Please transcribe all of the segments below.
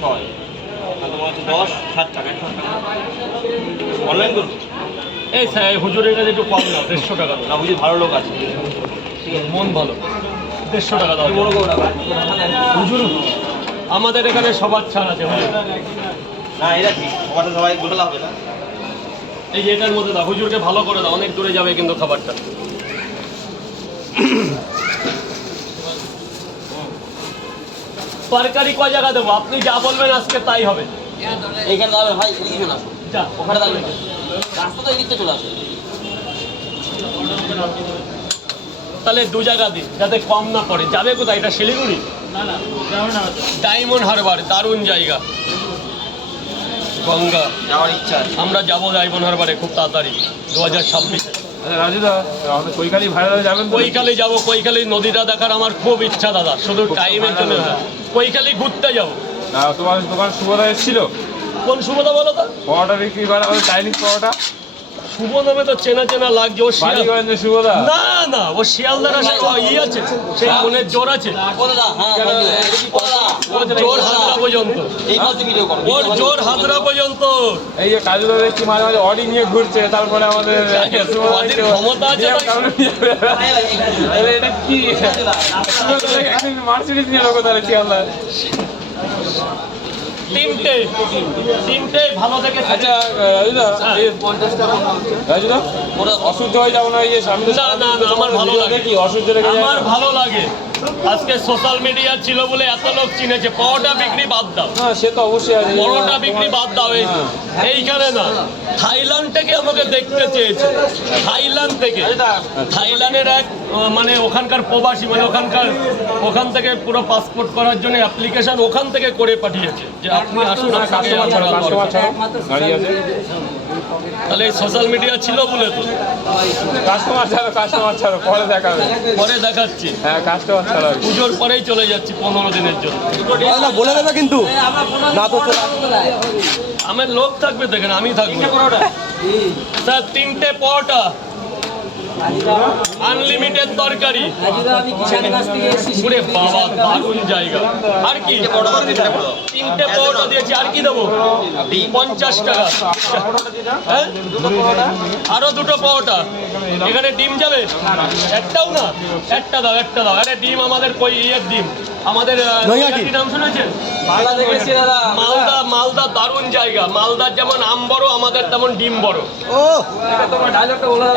6 তোমার হচ্ছে 10 60 টাকা অনলাইন করুন। এই স্যার হুজুরের কাছে একটু কম দাও, 150 টাকা দাও। না হুজুর ভালো লোক আছে, মন ভালো, 150 টাকা দাও। বড় বড় টাকা হুজুর আমাদের এখানে সবার ছাড় আছে হুজুর। না এটা ঠিক, খাবারটা সবাই গোটালা হবে না। এই যে এটার মধ্যে দাও, হুজুরকে ভালো করে দাও, অনেক দূরে যাবে কিন্তু খাবারটা। তরকারি কয় জায়গা দেবো, আপনি যা বলবেন আজকে তাই হবে। এইখানে দাঁড়াবে ভাই, এদিকে চলে আসো, যা ওখানে দাঁড়াবে, রাস্তা তো এদিকে চলে আসো। তাহলে 2 জায়গা দিই যাতে কম না পড়ে। যাবে কোথায় এটা, শিলিগুড়ি? না ডায়মন্ড হারবার দারুণ জায়গা, গঙ্গা। যাওয়ার ইচ্ছা আছে। আমরা যাবো ডায়মন্ড হারবারে খুব তাড়াতাড়ি 2026-এ। রাজুদা আমাদের কৈখালি ভাইরাল যাবেন তো? কৈখালি যাবো, কৈখালি নদীটা দেখার আমার খুব ইচ্ছা দাদা, শুধু টাইমের জন্য না। কৈখালি ঘুরতে যাবো। তোমার দোকান শুভদা এসেছিল, কোন সুবিধা বলো তো? পরোটা বিক্রি করে, আমাদের চাইনিজ পরোটা। শুভ নামে তো চেনা চেনা লাগছে। ও শিয়াল, বালিগঞ্জে শুভদা? না না, ও শিয়ালদার আছে, আছে সেই মনের জোর আছে, কোথায়? হ্যাঁ কোথায়? ওর জোর হাজরা পর্যন্ত, এই পাশে ভিডিও করো, ওর জোর হাজরা পর্যন্ত। এই যে কাজুদা দেখছি মাঝে মাঝে অডি নিয়ে ঘুরছে, তারপরে আমাদের ওদের ক্ষমতা আছে না? এটা কি মার্সিডিজ নিয়ে লোক তাহলে শিয়ালদা? তিনটে ভালো দেখে। আচ্ছা রাজুদা, রাজুদা অসহ্য হয়ে যাবো না? এই যে সামনে না না না, আমার ভালো লাগে, কি অসহ্য লেগে যায়? আমার ভালো লাগে। আজকে সোশ্যাল মিডিয়া ছিল বলে এত লোক চিনেছে। পরোটা বিক্রি বাদ দাও, হ্যাঁ সে তো অবশ্যই আছে। পরোটা বিক্রি বাদ দাও। এইখানে না, থাইল্যান্ড থেকে আমাকে দেখতে চেয়েছে, থাইল্যান্ড থেকে। থাইল্যান্ডের এক মানে ওখানকার প্রবাসী, মানে ওখান থেকে পুরো পাসপোর্ট করার জন্য অ্যাপ্লিকেশন ওখান থেকে করে পাঠিয়েছে যে আপনি আসুন। কাস্টমার ছাড়া গাড়ি আছে, তাহলে এই সোশ্যাল মিডিয়া ছিল বলে তো। কাস্টমার ছাড়ো পরে দেখাবে, পরে দেখাচ্ছি। হ্যাঁ কাস্টমার ছাড়া। পুজোর পরেই চলে যাচ্ছি 15 দিনের জন্য। বলে দেবে কিন্তু না তো। আমার লোক থাকবে, দেখেন আমি থাকবো। স্যার 3টে পরোটা, আনলিমিটেড তরকারি। ওরে বাবা, দারুণ জায়গা। আর কি? 3টে পরোটা দিয়েছি, আর কি দেবো? 50 টাকা। হ্যাঁ, আরো 2টো পরোটা। এখানে ডিম যাবে? একটাও না, একটা দাও, একটা দাও। আরে ডিম আমাদের কই ইয়ের ডিম, আমাদের নাম শুনেছেন? মালদা, মালদা দারুণ জায়গা। মালদার যেমন আম বড়, আমাদের তেমন ডিম বড়।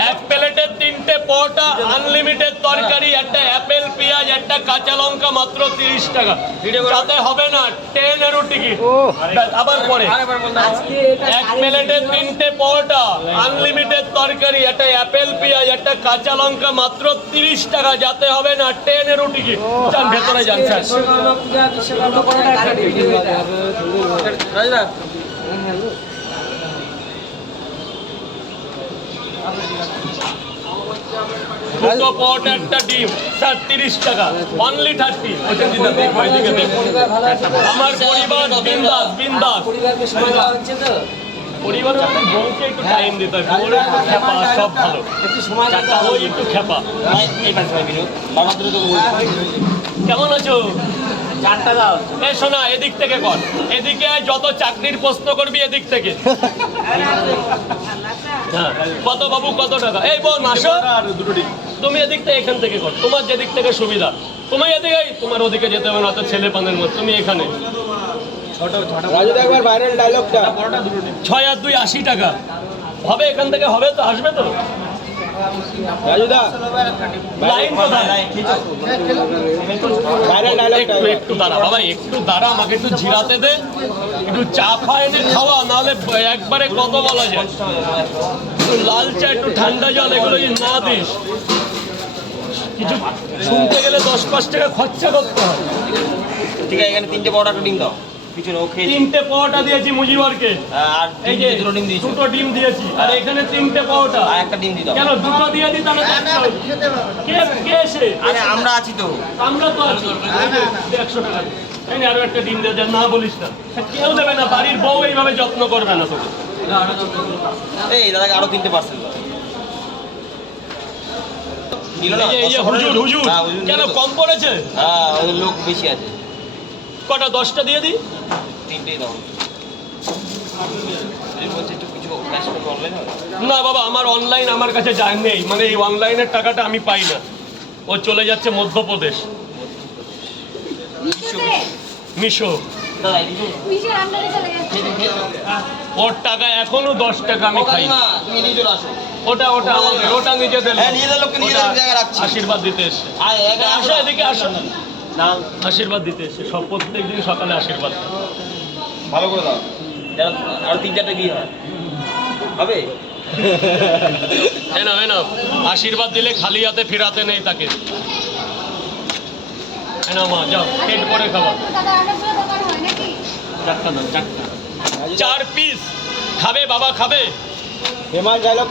এক প্লেটের 3টে পরোটা, আনলিমিটেড তরকারি, একটা অ্যাপেল, পেঁয়াজ, একটা কাঁচা লঙ্কা, মাত্র 30 টাকা। যাতে হবে না 10 এরও টিকিট। আবার পরে এক প্লেটের 3টে পরোটা, আনলিমিটেড তরকারি, একটা অ্যাপেল, পেঁয়াজ, একটা কাঁচা লঙ্কা, মাত্র 30 টাকা। যাতে হবে না 10 এরও টিকিট। যান ভেতরে যান স্যার। দুটো পরোটা, একটা ডিম, স্যার 30 টাকা, অনলি 30। আমার পরিবার বিন্দাস, বিন্দাস। পরিবারের বউকে একটু টাইম দিতে হয়, বউর একটু খেপা, সব ভালো, ওই একটু খেপা। কেমন আছো? এ শোনা, এদিক থেকে কর, এদিকে যত চাকরির প্রশ্ন করবি এদিক থেকে। হ্যাঁ, কত বাবু, কত টাকা? এই বোন আসো, তুমি এদিক থেকে, এখান থেকে কর, তোমার যেদিক থেকে সুবিধা। তুমি এদিকে, তোমার ওদিকে যেতে হবে না, তো ছেলে পানের মতো। তুমি এখানে 6 আর 2 80 টাকা হবে। এখান থেকে হবে তো, আসবে তো? লাইন কোথায়? একটু দাঁড়া বাবা, একটু দাঁড়া, আমাকে একটু জিরাতে দে, একটু চা ফা এনে খাওয়া, নাহলে একবারে কত বলা যায়। একটু লাল চা, একটু ঠান্ডা জল, এগুলো যদি না দিস, কিছু শুনতে গেলে 10-5 টাকা খরচা করতে হয়। ঠিক আছে, এখানে 3টে পরোটা, ডিম দাও। পিছনে ও খেয়ে 3টে পরোটা দিয়েছি মুজিবরকে, আর এই যে 2টো ডিম দিয়েছো। 2টো ডিম দিয়েছি, আর এখানে 3টে পরোটা। আর একটা ডিম দিও। কেন 2টো দিয়ে দিই তাহলে? কে এসে? আরে আমরা আছি তো। আমরা তো আছি। 100 টাকা এই নে, আরো একটা ডিম দিয়ে যা, না বলিস না। কেউ দেবে না, বাড়ির বউ এইভাবে যত্ন করবে না তোকে। এই দাদাকে আরো 3টে পার্সেল দাও। নিল না? এই যে হুজুর, হুজুর হ্যাঁ, হুজুর কেন নিল তো। কম পড়েছে? হ্যাঁ, ওদের লোক বেশি আছে। কটা, 10টা দিয়ে দিই? তিনটেই দাও বলছি একটু কিছু ক্যাশ করবে অনলাইন হবে না বাবা, আমার অনলাইন আমার কাছে যায় নেই, মানে এই অনলাইনের টাকাটা আমি পাই না, ও চলে যাচ্ছে মধ্যপ্রদেশ, মিশো। দাদা এদিকে মিশর আন্ডারে চলে গেছে। ওর টাকা এখনো 10 টাকা আমি খাই না। তুমি নিয়ে চলে আসো ওটা আমাদের, ওটা নিজেদের লোক। হ্যাঁ, নিজেদের লোককে নিজেদের ওটা জায়গায় রাখছি। আশীর্বাদ দিতে এসে আয় আসো, এদিকে আসো, না আশীর্বাদ দিতে এসে সব প্রত্যেকদিন সকালে আশীর্বাদ দেয়। ভালো করে দাও আর 3-4টা বিয়ে হয় হবে এ নাও আশীর্বাদ দিলে খালি হাতে ফেরাতে নেই তাকে। এ নাও মা, যাও পেট করে খাবার। দাদা অনেকগুলো দোকান হয় নাকি? 4টা দাও 4টা 4 পিস খাবে বাবা, খাবে। Famous dialogue